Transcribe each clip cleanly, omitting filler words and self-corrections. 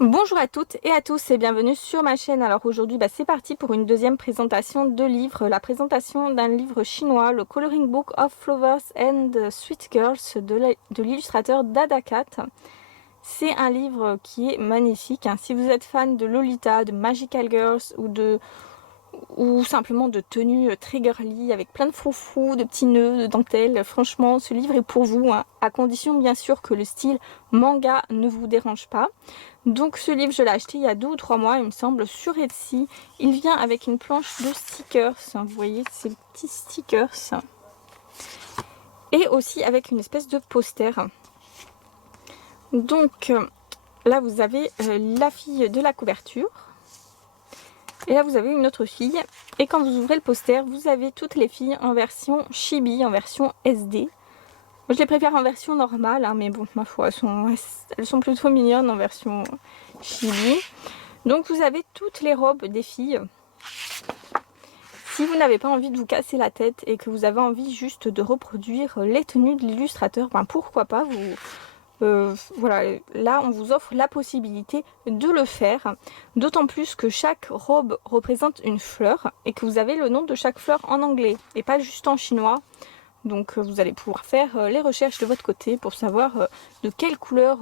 Bonjour à toutes et à tous et bienvenue sur ma chaîne. Alors aujourd'hui c'est parti pour une deuxième présentation de livres. La présentation d'un livre chinois, le Coloring Book of Flowers and Sweet Girls de l'illustrateur Dada Cat. C'est un livre qui est magnifique. Si vous êtes fan de Lolita, de Magical Girls ou simplement de tenues très girly avec plein de froufrous, de petits nœuds, de dentelles, franchement ce livre est pour vous, à condition bien sûr que le style manga ne vous dérange pas. Donc ce livre je l'ai acheté il y a 2 ou 3 mois il me semble sur Etsy. Il vient avec une planche de stickers, vous voyez ces petits stickers, et aussi avec une espèce de poster. Donc là vous avez la fille de la couverture. Et là vous avez une autre fille. Et quand vous ouvrez le poster, vous avez toutes les filles en version chibi, en version SD. Moi, je les préfère en version normale, mais bon, ma foi, elles sont plutôt mignonnes en version chibi. Donc vous avez toutes les robes des filles. Si vous n'avez pas envie de vous casser la tête et que vous avez envie juste de reproduire les tenues de l'illustrateur, pourquoi pas, voilà, là on vous offre la possibilité de le faire, d'autant plus que chaque robe représente une fleur et que vous avez le nom de chaque fleur en anglais et pas juste en chinois. Donc vous allez pouvoir faire les recherches de votre côté pour savoir de quelle couleur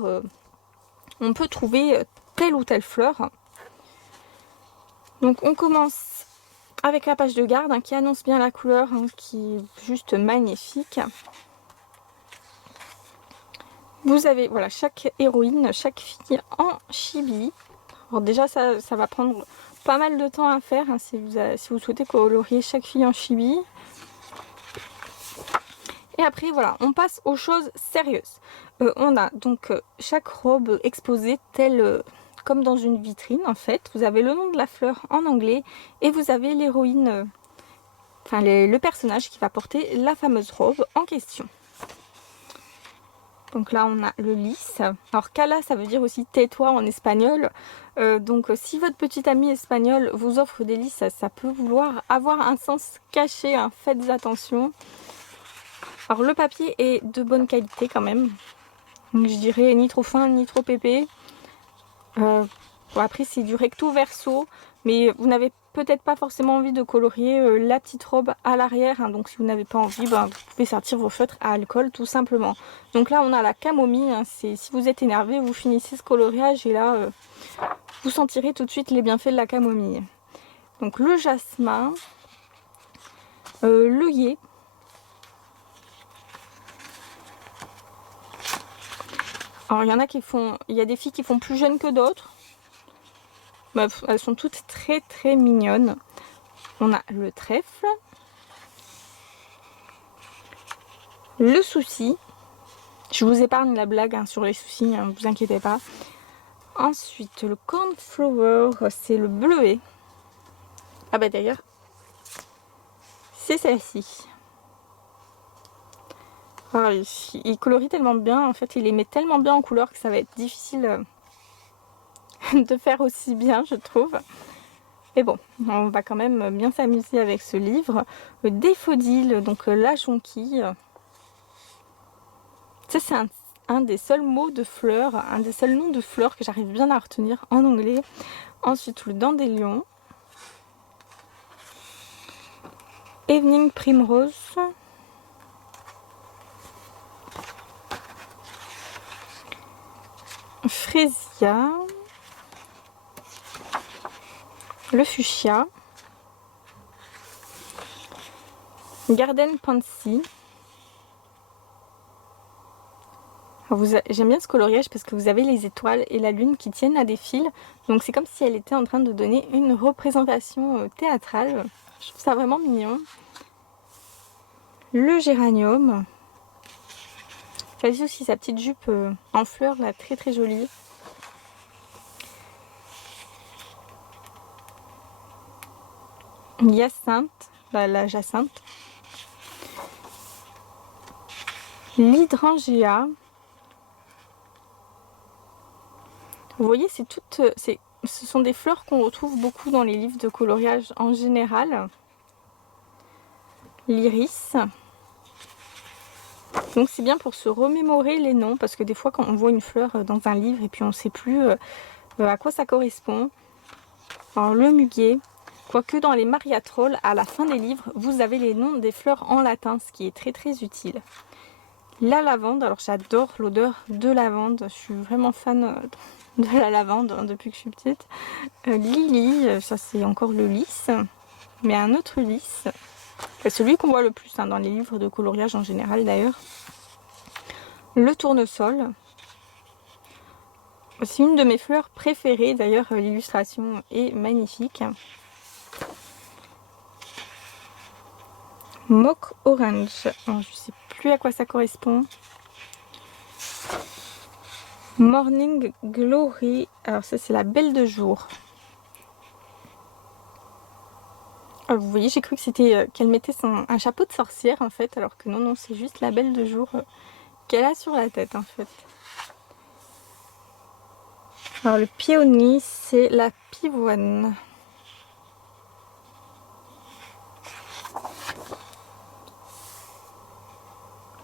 on peut trouver telle ou telle fleur. Donc on commence avec la page de garde qui annonce bien la couleur, qui est juste magnifique. Vous avez voilà chaque héroïne, chaque fille en chibi. Alors déjà ça va prendre pas mal de temps à faire si vous souhaitez colorier chaque fille en chibi. Et après voilà, on passe aux choses sérieuses. On a donc chaque robe exposée telle comme dans une vitrine en fait. Vous avez le nom de la fleur en anglais et vous avez l'héroïne, le personnage qui va porter la fameuse robe en question. Donc là on a le lys. Alors cala ça veut dire aussi tais-toi en espagnol. Donc si votre petite amie espagnole vous offre des lys, ça peut vouloir avoir un sens caché, faites attention. Alors le papier est de bonne qualité quand même. Donc je dirais ni trop fin ni trop épais. Bon, après c'est du recto verso, mais vous n'avez peut-être pas forcément envie de colorier la petite robe à l'arrière, donc si vous n'avez pas envie, vous pouvez sortir vos feutres à alcool tout simplement. Donc là on a la camomille, c'est si vous êtes énervé, vous finissez ce coloriage et là vous sentirez tout de suite les bienfaits de la camomille. Donc le jasmin, l'œillet, alors il y a des filles qui font plus jeunes que d'autres. Elles sont toutes très très mignonnes. On a le trèfle, le souci. Je vous épargne la blague sur les soucis, ne vous inquiétez pas. Ensuite, le cornflower, c'est le bleuet. Ah bah d'ailleurs, c'est celle-ci. Alors, il colorie tellement bien, en fait, il les met tellement bien en couleur que ça va être difficile de faire aussi bien, je trouve. Mais bon, on va quand même bien s'amuser avec ce livre. Daffodil, donc la jonquille. Ça, c'est un des seuls mots de fleurs, un des seuls noms de fleurs que j'arrive bien à retenir en anglais. Ensuite, le dandelion. Evening Primrose. Freesia. Le fuchsia. Garden Pansy. J'aime bien ce coloriage parce que vous avez les étoiles et la lune qui tiennent à des fils. Donc c'est comme si elle était en train de donner une représentation théâtrale. Je trouve ça vraiment mignon. Le géranium. Celle-ci aussi, sa petite jupe en fleurs, là, très très jolie. Hyacinthe, la jacinthe. L'hydrangea. Vous voyez, ce sont des fleurs qu'on retrouve beaucoup dans les livres de coloriage en général. L'iris. Donc c'est bien pour se remémorer les noms, parce que des fois quand on voit une fleur dans un livre et puis on ne sait plus à quoi ça correspond. Alors le muguet, quoique dans les mariatroles, à la fin des livres, vous avez les noms des fleurs en latin, ce qui est très très utile. La lavande, alors j'adore l'odeur de lavande, je suis vraiment fan de la lavande hein, depuis que je suis petite. Lily, ça c'est encore le lys, mais un autre lys, celui qu'on voit le plus hein, dans les livres de coloriage en général d'ailleurs. Le tournesol, c'est une de mes fleurs préférées, d'ailleurs l'illustration est magnifique. Mock Orange, alors, je sais plus à quoi ça correspond. Morning Glory, alors ça c'est la belle de jour. Alors, vous voyez, j'ai cru que c'était qu'elle mettait un chapeau de sorcière en fait, alors que non, non, c'est juste la belle de jour qu'elle a sur la tête en fait. Alors le péonie, c'est la pivoine.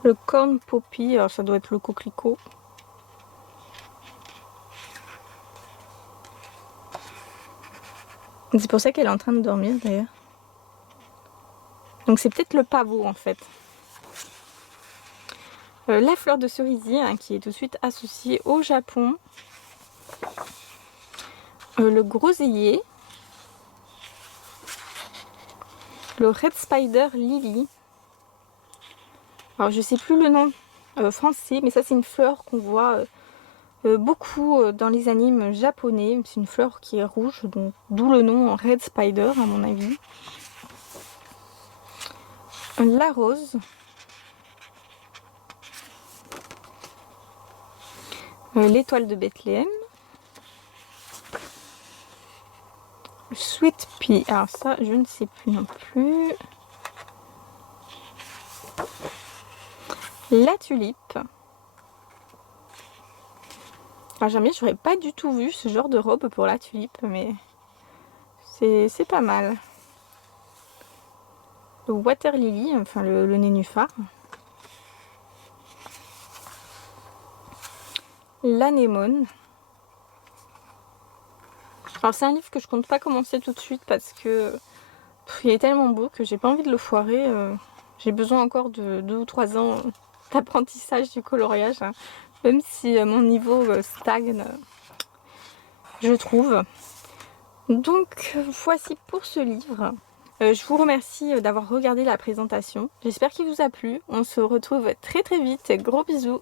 Le corn poppy, alors ça doit être le coquelicot. C'est pour ça qu'elle est en train de dormir d'ailleurs. Donc c'est peut-être le pavot en fait. La fleur de cerisier hein, qui est tout de suite associée au Japon. Le groseillier. Le Red Spider Lily. Alors je sais plus le nom français, mais ça c'est une fleur qu'on voit beaucoup dans les animes japonais. C'est une fleur qui est rouge, donc d'où le nom Red Spider à mon avis. La rose. L'étoile de Bethléem. Sweet Pea, alors ça je ne sais plus non plus. La tulipe. Alors jamais, j'aurais pas du tout vu ce genre de robe pour la tulipe, mais c'est pas mal. Le water lily, enfin le nénuphar. L'anémone. Alors c'est un livre que je compte pas commencer tout de suite parce que il est tellement beau que j'ai pas envie de le foirer. J'ai besoin encore de 2 ou 3 ans d'apprentissage du coloriage, hein, même si mon niveau stagne, je trouve. Donc voici pour ce livre. Je vous remercie d'avoir regardé la présentation. J'espère qu'il vous a plu. On se retrouve très très vite. Gros bisous.